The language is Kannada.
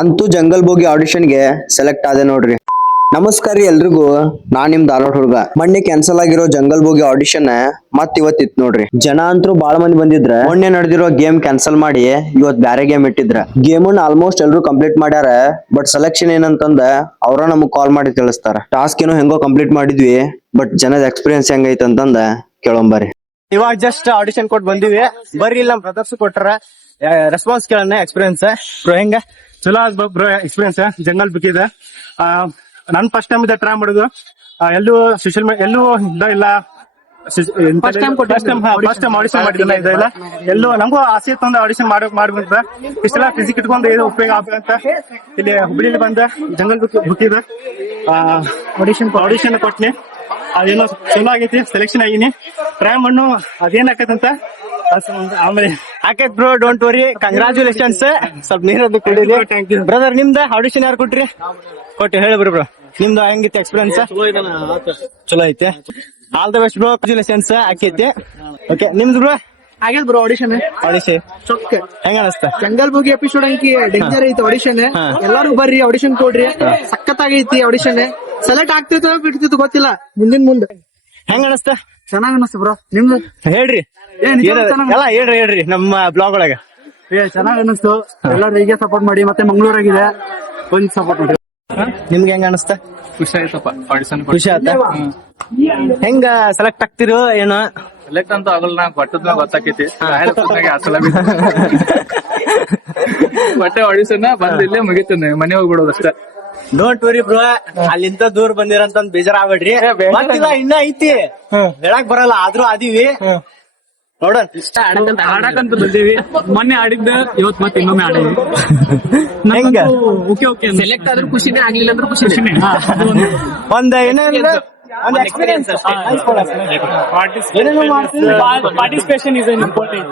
ಅಂತೂ ಜಂಗಲ್ ಬೋಗಿ ಆಡಿಷನ್ಗೆ ಸೆಲೆಕ್ಟ್ ಆದೆ ನೋಡ್ರಿ. ನಮಸ್ಕಾರ ರೀ ಎಲ್ರಿಗೂ, ನಾನ್ ನಿಮ್ ಧಾರವಾಡ ಹುಡುಗ. ಮೊನ್ನೆ ಕ್ಯಾನ್ಸಲ್ ಆಗಿರೋ ಜಂಗಲ್ ಬೋಗಿ ಆಡಿಷನ್ ಮತ್ ಇವತ್ತಿತ್ ನೋಡ್ರಿ. ಜನ ಅಂತೂ ಬಾಳ ಮಂದಿ ಬಂದಿದ್ರ. ಮೊನ್ನೆ ನಡೆದಿರೋ ಗೇಮ್ ಕ್ಯಾನ್ಸಲ್ ಮಾಡಿ ಇವತ್ ಬ್ಯಾರೆ ಗೇಮ್ ಇಟ್ಟಿದ್ರ. ಗೇಮನ್ ಆಲ್ಮೋಸ್ಟ್ ಎಲ್ರು ಕಂಪ್ಲೀಟ್ ಮಾಡ್ಯಾರ. ಬಟ್ ಸೆಲೆಕ್ಷನ್ ಏನಂತಂದ ಅವ್ರ ನಮಗ್ ಕಾಲ್ ಮಾಡಿ ತಿಳಿಸ್ತಾರ. ಟಾಸ್ಕ್ ಏನೋ ಹೆಂಗೋ ಕಂಪ್ಲೀಟ್ ಮಾಡಿದ್ವಿ, ಬಟ್ ಜನದ ಎಕ್ಸ್ಪೀರಿಯನ್ಸ್ ಹೆಂಗೈತೆ ಅಂತಂದ ಕೇಳೋಂಬರಿ. ಇವಾಗ ಜಸ್ಟ್ ಆಡಿಷನ್ ಕೊಟ್ಟು ಬಂದಿವಿ. ಬರ್ರಿ ಇಲ್ಲ ಬ್ರದರ್ಸ್ ಕೊಟ್ರ ರೆಸ್ಪಾನ್ಸ್ ಕೇಳೋಣ. ಎಕ್ಸ್ಪೀರಿಯನ್ಸ್ ಬ್ರೋ ಹೆಂಗ? ಚಲೋ ಆದ್ ಬ್ರೋ ಎಕ್ಸ್ಪೀರಿಯನ್ಸ್. ಜಂಗಲ್ ಬಿಕ್ಕಿದೆ. ನನ್ ಫಸ್ಟ್ ಟೈಮ್ ಇದೆ ಟ್ರೈ ಮಾಡುದು. ಎಲ್ಲೂ ಸೋಶಿಯಲ್ ಮೀಡಿಯಾ ಎಲ್ಲೂ ಇಲ್ಲ. ಫಸ್ಟ್ ಟೈಮ್ ಆಡಿಷನ್ ಮಾಡಿದ್ದಿಲ್ಲ ಇದೆಲ್ಲ. ಎಲ್ಲೂ ನಮಗೂ ಆಸೆ ಇತ್ತು ಆಡಿಷನ್ ಮಾಡ್ಬೇಕಂತ. ಇಷ್ಟೆಲ್ಲ ಫಿಸಿಕ್ ಇಟ್ಕೊಂಡು ಇದು ಉಪಯೋಗ ಆಗ್ಬೇಕಂತ ಇಲ್ಲಿ ಹುಬ್ಳಿಲಿ ಬಂದ ಜಂಗಲ್ ಬುಕ್ಕಿದೆ. ಆಡಿಷನ್ ಕೊಟ್ನಿ. ಅದೇನೋ ಚಲೋ ಆಗೈತಿ. ಸೆಲೆಕ್ಷನ್ ಆಗಿನಿ. ಟ್ರೈ ಮಣ್ಣು ಅದೇನ್ ಆಕೈತಂತ ಆಮೇಲೆ ಆಕೈತ್ ಬ್ರೋ, ಡೋಂಟ್ ವರಿ. ಕಂಗ್ರಾಚುಲೇಷನ್ಸ್. ಸ್ವಲ್ಪ ನೀರದ್ದು ಕುಡೀರಿ. ಬ್ರದರ್ ನಿಮ್ದ ಆಡಿಷನ್ ಯಾರು ಕೊಟ್ರಿ? ಕೊಟ್ಟು ಹೇಳಿ ಬ್ರೋ. ನಿಮ್ದು ಹೆಂಗಿತ್ತು ಎಕ್ಸ್ಪೀರಿಯನ್ಸ್? ಚಲೋ ಐತೆ. All the best bro. Congratulations ಆಕೈತಿ. ಓಕೆ, ನಿಮ್ದು ಬ್ರೋ? ಆಗ್ಯದ ಬ್ರೋ ಆಡಿಷನ್. ಚೊಕ್ಕ ಹೆಂಗ ಅನಸ್ತ? ಜಂಗಲ್ ಬುಗಿ ಎಪಿಸೋಡ್ ಅಂಕಿ ಡೇಂಜರ್ ಐತಿ ಆಡಿಷನ್. ಎಲ್ಲಾರು ಬರ್ರಿ ಆಡಿಷನ್ ಕೊಡ್ರಿ. ಸಖತ್ತಾಗೈತಿ ಆಡಿಷನ್. ಸೆಲೆಕ್ಟ್ ಆಗ್ತಿತ್ತು ಬಿಡ್ತಿತ್ತು ಗೊತ್ತಿಲ್ಲ. ಮುಂದೆ ಹೆಂಗ ಅನಸ್ತ? ಚೆನ್ನಾಗ್ ಅನಸ್ತು ಬ್ರೋ. ನಿಮ್ದು ಹೇಳ್ರಿ. ಎಲ್ಲ ಹೇಳ್ರಿ ನಮ್ಮ ಬ್ಲಾಗ್ ಒಳಗ. ಚೆನ್ನಾಗ್ ಅನಿಸ್ತು. ಎಲ್ಲಾರು ಹೀಗೆ ಸಪೋರ್ಟ್ ಮಾಡಿ. ಮತ್ತೆ ಮಂಗಳೂರಾಗಿದೆ ಒಂದ್ ಸಪೋರ್ಟ್ ಮಾಡಿ. ನಿಮ್ಗೆ ಹೆಂಗ ಅನಸ್ತ? ಖುಷಿ ಆಯ್ತಪ್ಪ ಆಡಿಷನ್. ಖುಷಿ ಆಯ್ತಾ? ಹೆಂಗ ಸೆಲೆಕ್ಟ್ ಆಗ್ತಿರೋ ಏನೋ? ಸೆಲೆಕ್ಟ್ ಅಂತೂ ಆಗಲ್ಲ. ಬಟ್ಟದ ಗೊತ್ತಾಕೈತಿ. ಬಟ್ಟೆ ಆಡಿಷನ್ ಬಂದ್ ಇಲ್ಲೇ ಮುಗಿತಾನೆ. ಮನೆ ಹೋಗ್ಬಿಡೋದು ಅಷ್ಟೇ. Don't worry bro. ಅಲ್ಲಿಂದ ದೂರ ಬಂದಿರಂತ ಬೇಜಾರಾಗ್ಬೇಡ್ರಿ. ಮತ್ತಿಲ್ಲ ಇನ್ನ ಐತಿ, ಹೇಳಕ್ ಬರಲ್ಲ. ಆದ್ರೂ ಅದೀವಿ ನೋಡೋಣ. ಆಡಕಂತ ಬಂದೀವಿ. ಮೊನ್ನೆ ಆಡಿದ್ದ ಇವತ್ ಮತ್ತೆ ಇನ್ನೊಮ್ಮೆ ಆಡಿದ್ವಿ. ಹೆಂಗ? ಓಕೆ ಸೆಲೆಕ್ಟ್ ಆದ್ರೂ ಖುಷಿನೇ, ಆಗ್ಲಿಲ್ಲ ಅಂದ್ರೂ ಖುಷಿನೇ. ಒಂದ್ ಏನಿಲ್ಲ ಒಂದು ಎಕ್ಸ್ಪೀರಿಯನ್ಸ್. Participation is important.